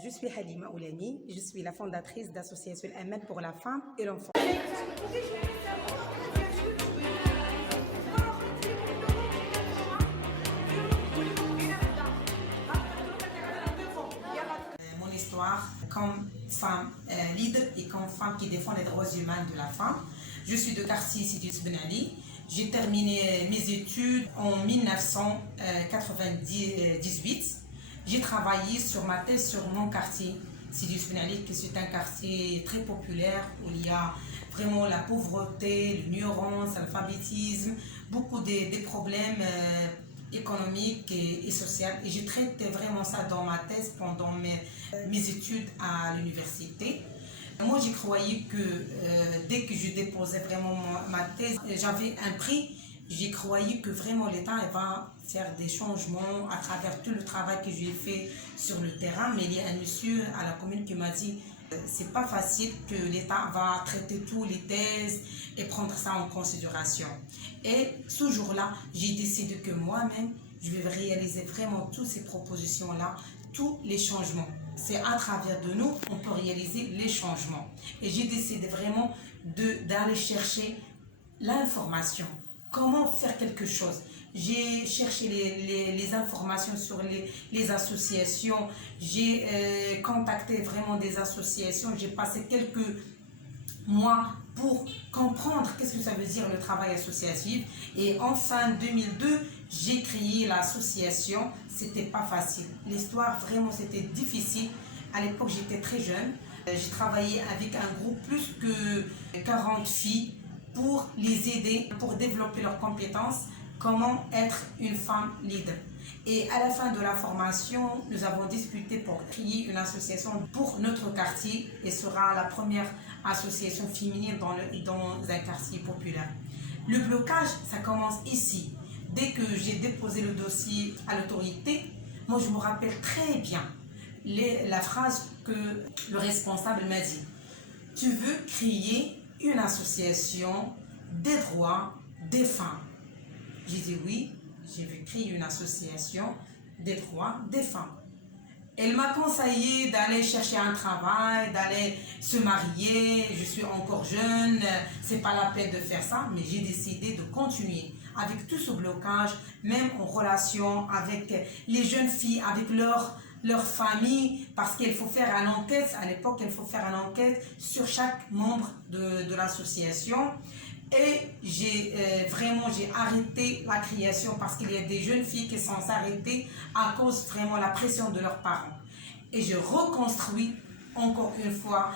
Je suis Halima Oulani, je suis la fondatrice d'Association Amen pour la femme et l'enfant. Mon histoire comme femme leader et comme femme qui défend les droits humains de la femme. Je suis de quartier Sidi Ben Ali. J'ai terminé mes études en 1998. J'ai travaillé sur ma thèse sur mon quartier, Sidi Ben Ali, qui est un quartier très populaire où il y a vraiment la pauvreté, l'ignorance, l'alphabétisme, beaucoup de problèmes économiques et sociaux. Et j'ai traité vraiment ça dans ma thèse pendant mes études à l'université. Moi, j'ai croyais que dès que je déposais vraiment ma thèse, j'avais un prix. J'ai croyais que vraiment l'État va faire des changements à travers tout le travail que j'ai fait sur le terrain. Mais il y a un monsieur à la commune qui m'a dit c'est pas facile que l'État va traiter toutes les thèses et prendre ça en considération. Et ce jour-là, j'ai décidé que moi-même, je vais réaliser vraiment toutes ces propositions-là, tous les changements. C'est à travers de nous on peut réaliser les changements. Et j'ai décidé vraiment d'aller chercher l'information. Comment faire quelque chose? J'ai cherché les informations sur les associations. J'ai contacté vraiment des associations. J'ai passé quelques mois pour comprendre qu'est-ce que ça veut dire le travail associatif. Et en fin 2002, j'ai créé l'association. C'était pas facile. L'histoire, vraiment, c'était difficile. À l'époque, j'étais très jeune. J'ai travaillé avec un groupe plus que 40 filles pour les aider, pour développer leurs compétences, comment être une femme leader. Et à la fin de la formation, nous avons discuté pour créer une association pour notre quartier et sera la première association féminine dans un quartier populaire. Le blocage, ça commence ici. Dès que j'ai déposé le dossier à l'autorité, moi je me rappelle très bien la phrase que le responsable m'a dit. Tu veux créer une association des droits des femmes. J'ai dit oui, je vais créer une association des droits des femmes. Elle m'a conseillé d'aller chercher un travail, d'aller se marier. Je suis encore jeune, c'est pas la peine de faire ça, mais j'ai décidé de continuer avec tout ce blocage, même en relation avec les jeunes filles, avec leur famille, parce qu'il faut faire une enquête. À l'époque, il faut faire une enquête sur chaque membre de l'association. Et j'ai arrêté la création parce qu'il y a des jeunes filles qui sont arrêtées à cause vraiment de la pression de leurs parents. Et je reconstruis encore une fois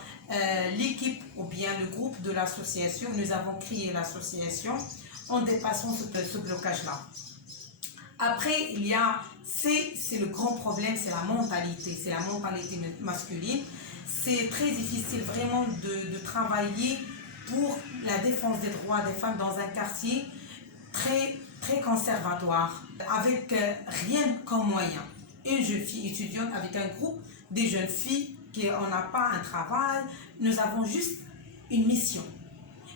l'équipe ou bien le groupe de l'association. Nous avons créé l'association en dépassant ce blocage-là. Après, c'est le grand problème, c'est la mentalité masculine. C'est très difficile vraiment de travailler pour la défense des droits des femmes dans un quartier très, très conservatoire, avec rien comme moyen. Une jeune fille étudiante avec un groupe de jeunes filles qui n'a pas un travail, nous avons juste une mission.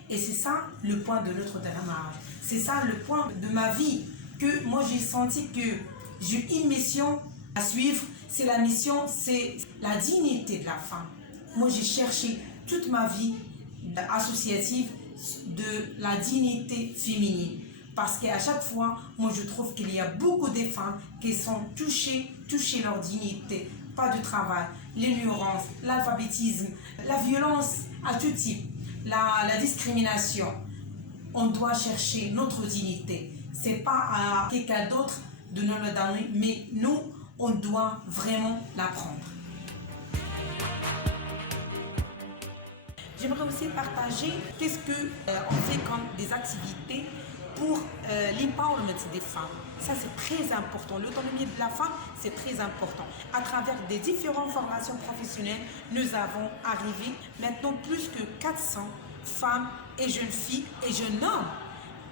Et c'est ça le point de notre démarrage. C'est ça le point de ma vie, que moi j'ai senti que j'ai une mission à suivre. C'est la mission, c'est la dignité de la femme. Moi j'ai cherché toute ma vie associative de la dignité féminine. Parce qu'à chaque fois, moi je trouve qu'il y a beaucoup de femmes qui sont touchées leur dignité. Pas de travail, l'ignorance, l'alphabétisme, la violence à tout type, la discrimination. On doit chercher notre dignité. C'est pas à quelqu'un d'autre de nous le donner, mais nous, on doit vraiment l'apprendre. J'aimerais aussi partager qu'est-ce qu'on fait comme des activités pour l'empowerment des femmes. Ça, c'est très important. L'autonomie de la femme, c'est très important. À travers des différentes formations professionnelles, nous avons arrivé maintenant plus que 400 femmes et jeunes filles et jeunes hommes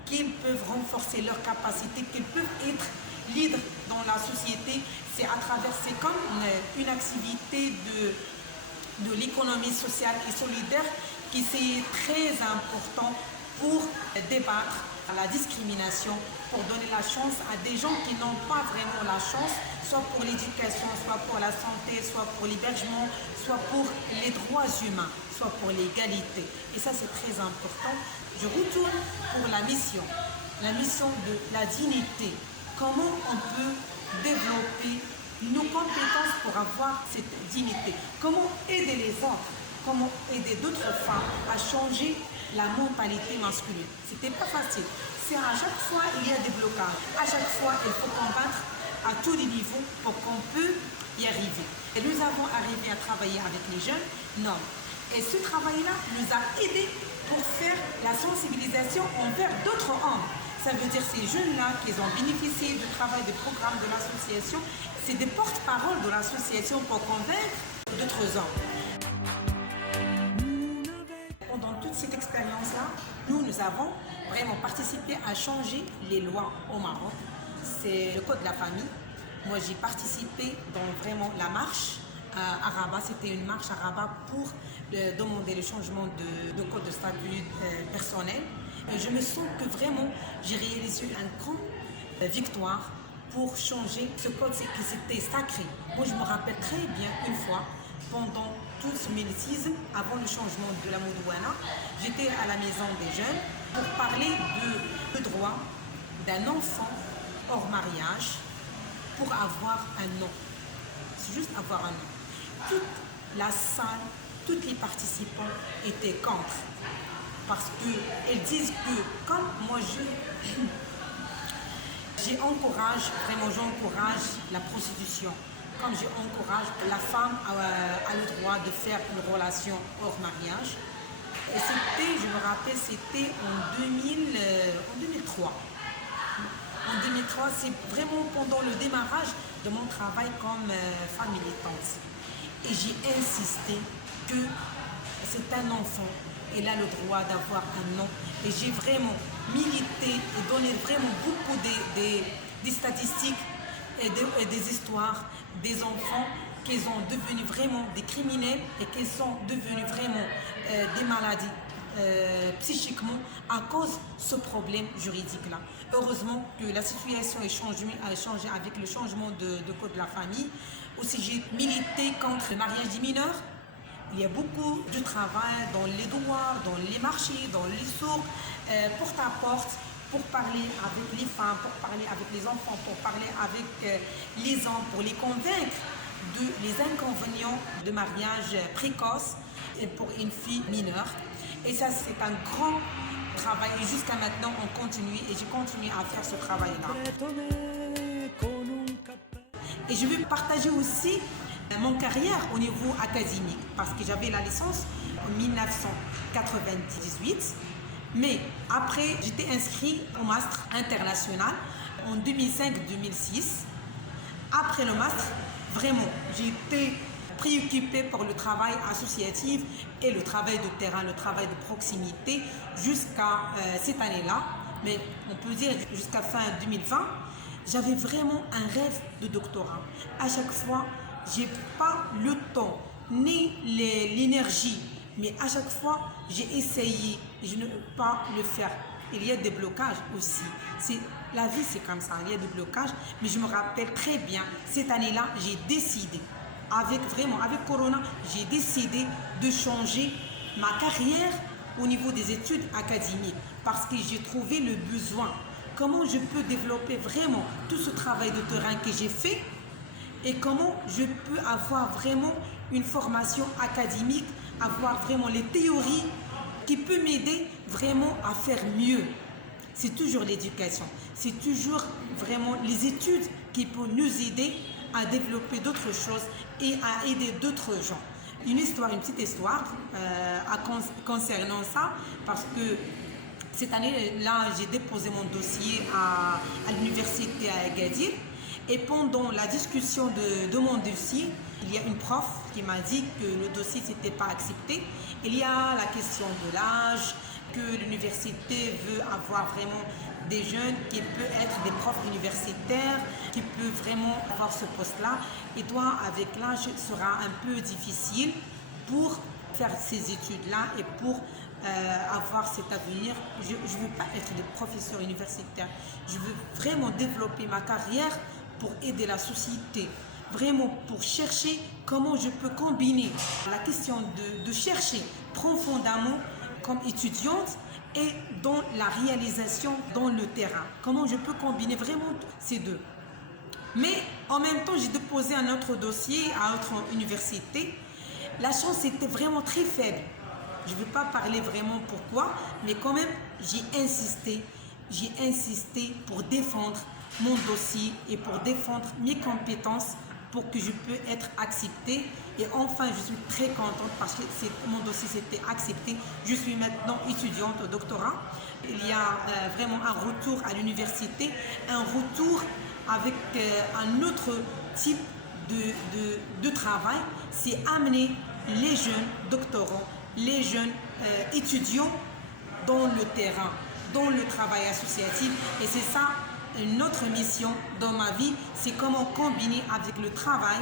qui peuvent renforcer leurs capacités, qui peuvent être leaders dans la société. C'est comme une activité de l'économie sociale et solidaire qui c'est très important pour débattre la discrimination, pour donner la chance à des gens qui n'ont pas vraiment la chance, soit pour l'éducation, soit pour la santé, soit pour l'hébergement, soit pour les droits humains, soit pour l'égalité. Et ça, c'est très important. Je retourne pour la mission de la dignité. Comment on peut développer nos compétences pour avoir cette dignité? Comment aider les autres? Comment aider d'autres femmes à changer la mentalité masculine? C'était pas facile. C'est à chaque fois il y a des blocages. À chaque fois il faut combattre à tous les niveaux pour qu'on peut y arriver. Et nous avons arrivé à travailler avec les jeunes. Non. Et ce travail-là nous a aidés pour faire la sensibilisation envers d'autres hommes. Ça veut dire ces jeunes-là qui ont bénéficié du travail du programme de l'association, c'est des porte-parole de l'association pour convaincre d'autres hommes. Pendant toute cette expérience-là, nous avons vraiment participé à changer les lois au Maroc. C'est le code de la famille. Moi, j'ai participé dans vraiment la marche à Rabat. C'était une marche à Rabat pour demander le changement de code de statut personnel. Et je me sens que vraiment, j'ai réalisé une grande victoire pour changer ce code que c'était sacré. Moi, je me rappelle très bien une fois, pendant tout ce militisme, avant le changement de la Moudouana, j'étais à la maison des jeunes pour parler du droit d'un enfant hors mariage pour avoir un nom. C'est juste avoir un nom. Toute la salle, tous les participants étaient contre. Parce qu'elles disent que comme moi j'encourage la prostitution, comme j'encourage la femme a le droit de faire une relation hors mariage. Et c'était, je me rappelle, c'était en 2003. En 2003, c'est vraiment pendant le démarrage de mon travail comme femme militante. Et j'ai insisté que c'est un enfant. Elle a le droit d'avoir un nom. Et j'ai vraiment milité et donné vraiment beaucoup des statistiques et des histoires des enfants qui sont devenus vraiment des criminels et qui sont devenus vraiment des maladies psychiquement à cause de ce problème juridique-là. Heureusement que la situation a changé avec le changement de code de la famille. Aussi, j'ai milité contre le mariage des mineurs. Il y a beaucoup de travail dans les douars, dans les marchés, dans les sourds, porte à porte, pour parler avec les femmes, pour parler avec les enfants, pour parler avec les hommes, pour les convaincre des inconvénients de mariage précoce pour une fille mineure. Et ça, c'est un grand travail. Et jusqu'à maintenant, on continue et je continue à faire ce travail-là. Et je veux partager aussi mon carrière au niveau académique parce que j'avais la licence en 1998. Mais après, j'étais inscrite au master international en 2005-2006. Après le master, vraiment, j'étais préoccupée par le travail associatif et le travail de terrain, le travail de proximité jusqu'à cette année-là. Mais on peut dire jusqu'à fin 2020, j'avais vraiment un rêve de doctorat. À chaque fois, j'ai pas le temps ni l'énergie, mais à chaque fois, j'ai essayé et je ne peux pas le faire. Il y a des blocages aussi. La vie, c'est comme ça, il y a des blocages, mais je me rappelle très bien, cette année-là, j'ai décidé, avec Corona, j'ai décidé de changer ma carrière au niveau des études académiques parce que j'ai trouvé le besoin. Comment je peux développer vraiment tout ce travail de terrain que j'ai fait et comment je peux avoir vraiment une formation académique, avoir vraiment les théories qui peuvent m'aider vraiment à faire mieux. C'est toujours l'éducation, c'est toujours vraiment les études qui peuvent nous aider à développer d'autres choses et à aider d'autres gens. Une petite histoire concernant ça, parce que cette année-là, j'ai déposé mon dossier à l'université à Agadir. Et pendant la discussion de mon dossier, il y a une prof qui m'a dit que le dossier n'était pas accepté. Il y a la question de l'âge, que l'université veut avoir vraiment des jeunes qui peuvent être des profs universitaires, qui peuvent vraiment avoir ce poste-là. Et toi, avec l'âge, ce sera un peu difficile pour faire ces études-là et pour avoir cet avenir. Je ne veux pas être des professeurs universitaires. Je veux vraiment développer ma carrière pour aider la société. Vraiment pour chercher comment je peux combiner la question de chercher profondément comme étudiante et dans la réalisation dans le terrain. Comment je peux combiner vraiment ces deux. Mais en même temps, j'ai déposé un autre dossier à autre université. La chance était vraiment très faible. Je ne vais pas parler vraiment pourquoi, mais quand même, j'ai insisté pour défendre mon dossier et pour défendre mes compétences pour que je puisse être acceptée. Et enfin, je suis très contente parce que mon dossier s'était accepté. Je suis maintenant étudiante au doctorat. Il y a vraiment un retour à l'université, un retour avec un autre type de travail. C'est amener les jeunes doctorants, les jeunes étudiants dans le terrain, dans le travail associatif. Et c'est ça notre mission dans ma vie, c'est comment combiner avec le travail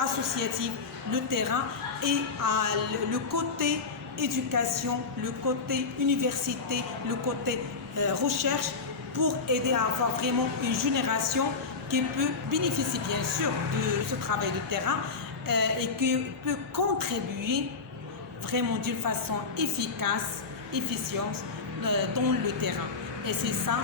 associatif, le terrain et le côté éducation, le côté université, le côté recherche pour aider à avoir vraiment une génération qui peut bénéficier bien sûr de ce travail de terrain et qui peut contribuer vraiment d'une façon efficace, efficiente dans le terrain. Et c'est ça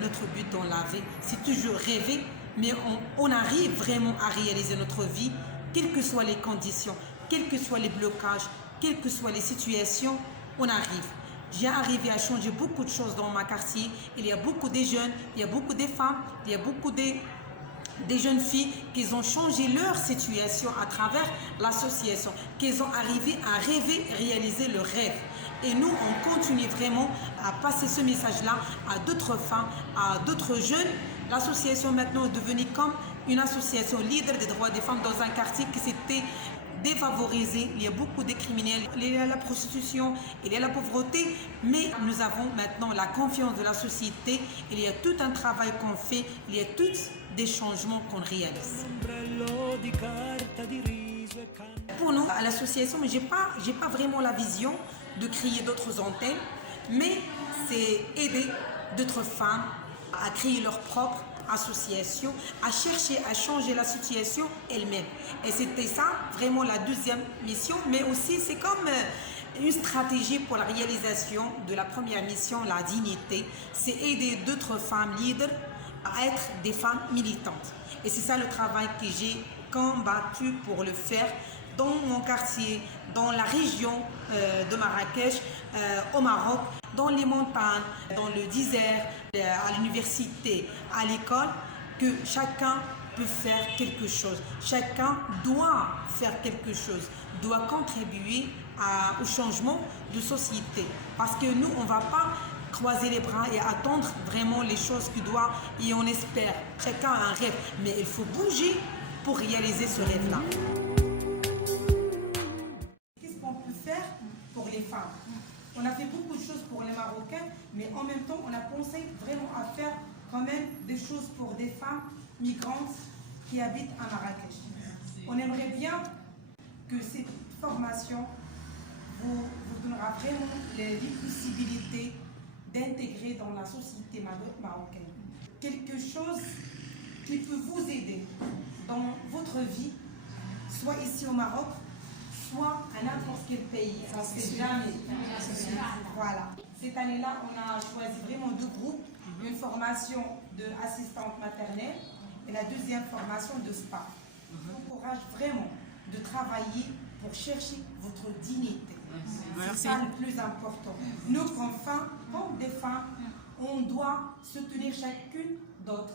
notre but dans la vie, c'est toujours rêver, mais on arrive vraiment à réaliser notre vie, quelles que soient les conditions, quels que soient les blocages, quelles que soient les situations, on arrive. J'ai arrivé à changer beaucoup de choses dans ma quartier. Il y a beaucoup de jeunes, il y a beaucoup de femmes, il y a beaucoup des jeunes filles qui ont changé leur situation à travers l'association, qui ont arrivé à rêver, réaliser leurs rêves. Et nous, on continue vraiment à passer ce message-là à d'autres femmes, à d'autres jeunes. L'association maintenant est devenue comme une association leader des droits des femmes dans un quartier qui s'était défavorisé. Il y a beaucoup de criminels, il y a la prostitution, il y a la pauvreté, mais nous avons maintenant la confiance de la société. Il y a tout un travail qu'on fait, il y a tous des changements qu'on réalise. Pour nous, à l'association, je n'ai pas vraiment la vision de créer d'autres antennes, mais c'est aider d'autres femmes à créer leur propre association, à chercher à changer la situation elle-même. Et c'était ça vraiment la deuxième mission, mais aussi c'est comme une stratégie pour la réalisation de la première mission, la dignité. C'est aider d'autres femmes leaders à être des femmes militantes. Et c'est ça le travail que j'ai combattu pour le faire dans mon quartier, dans la région de Marrakech, au Maroc, dans les montagnes, dans le désert, à l'université, à l'école, que chacun peut faire quelque chose. Chacun doit faire quelque chose, doit contribuer au changement de société. Parce que nous, on ne va pas croiser les bras et attendre vraiment les choses qui doivent, et on espère. Chacun a un rêve, mais il faut bouger pour réaliser ce rêve-là. Qu'est-ce qu'on peut faire pour les femmes? On a fait beaucoup de choses pour les Marocains, mais en même temps, on a pensé vraiment à faire quand même des choses pour des femmes migrantes qui habitent à Marrakech. On aimerait bien que cette formation vous donnera vraiment les possibilités d'intégrer dans la société marocaine. Quelque chose qui peut vous aider dans votre vie, soit ici au Maroc, soit à n'importe quel pays. On ne sait jamais. Voilà. Cette année-là, on a choisi vraiment deux groupes. Une formation d'assistante maternelle et la deuxième formation de spa. Je vous encourage vraiment de travailler pour chercher votre dignité. C'est ça le plus important. Nous, comme des femmes, on doit soutenir chacune d'autre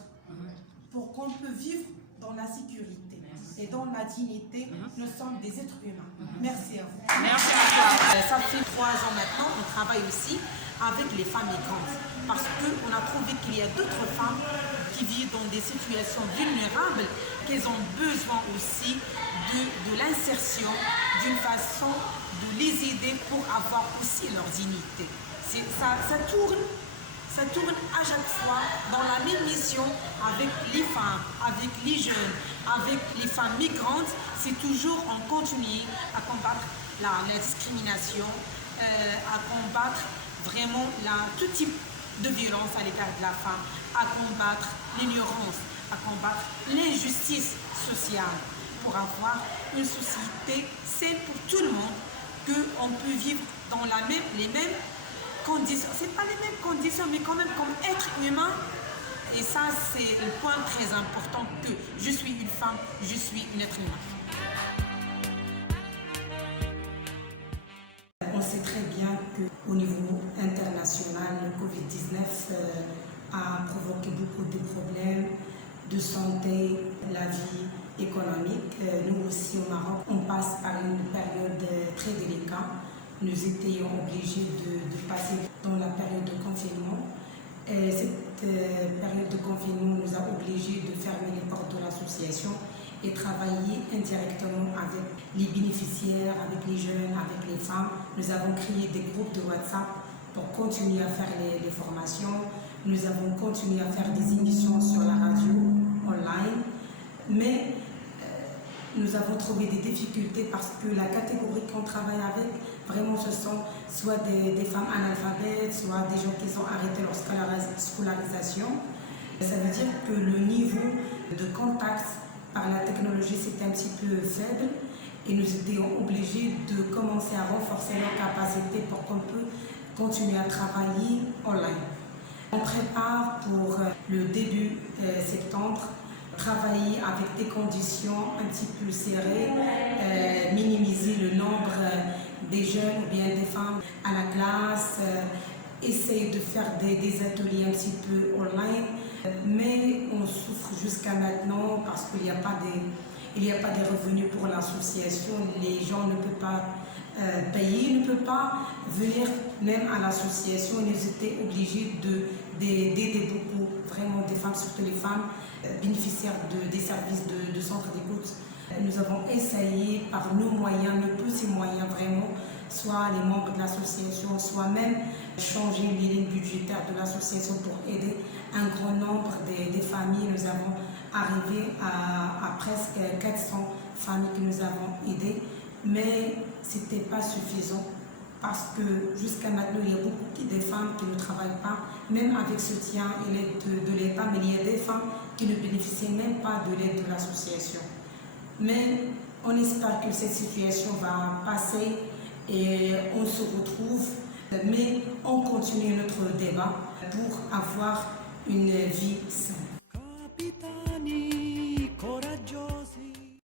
pour qu'on puisse vivre dans la sécurité et dans la dignité. Nous sommes des êtres humains. Merci à vous. Merci à toi. Ça fait 3 ans maintenant, on travaille aussi avec les femmes migrantes parce qu'on a trouvé qu'il y a d'autres femmes qui vivent dans des situations vulnérables, qu'elles ont besoin aussi de l'insertion, d'une façon de les aider pour avoir aussi leur dignité. Ça tourne à chaque fois dans la même mission avec les femmes, avec les jeunes, avec les femmes migrantes. C'est toujours on continue à combattre la discrimination, à combattre vraiment tout type de violence à l'égard de la femme, à combattre l'ignorance, à combattre l'injustice sociale, pour avoir une société saine pour tout le monde, qu'on peut vivre dans les mêmes conditions. Ce n'est pas les mêmes conditions, mais quand même comme être humain. Et ça, c'est le point très important, que je suis une femme, je suis un être humain. On sait très bien qu'au niveau international, le Covid-19 a provoqué beaucoup de problèmes de santé, la vie économique. Nous aussi au Maroc, on passe par une période très délicate. Nous étions obligés de passer dans la période de confinement. Cette période de confinement nous a obligés de fermer les portes de l'association et travailler indirectement avec les bénéficiaires, avec les jeunes, avec les femmes. Nous avons créé des groupes de WhatsApp pour continuer à faire les formations. Nous avons continué à faire des émissions sur la radio, online. Mais nous avons trouvé des difficultés parce que la catégorie qu'on travaille avec, vraiment ce sont soit des femmes analphabètes, soit des gens qui ont arrêté leur scolarisation. Ça veut dire que le niveau de contact par la technologie c'était un petit peu faible et nous étions obligés de commencer à renforcer nos capacités pour qu'on puisse continuer à travailler online. On prépare pour le début septembre travailler avec des conditions un petit peu serrées, minimiser le nombre des jeunes ou bien des femmes à la classe, essayer de faire des ateliers un petit peu online, mais on souffre jusqu'à maintenant parce qu'il n'y a pas de revenus pour l'association, les gens ne peuvent pas payer, ne peuvent pas venir même à l'association. Ils étaient obligés d'aider beaucoup, vraiment des femmes, surtout les femmes bénéficiaires des services de centre d'écoute. Nous avons essayé par nos moyens, tous ces moyens vraiment, soit les membres de l'association, soit même changer les lignes budgétaires de l'association pour aider un grand nombre des familles. Nous avons arrivé à presque 400 familles que nous avons aidées, mais ce n'était pas suffisant parce que jusqu'à maintenant, il y a beaucoup de femmes qui ne travaillent pas, même avec soutien et l'aide de l'État, mais il y a des femmes qui ne bénéficient même pas de l'aide de l'association. Mais on espère que cette situation va passer et on se retrouve, mais on continue notre débat pour avoir une vie saine.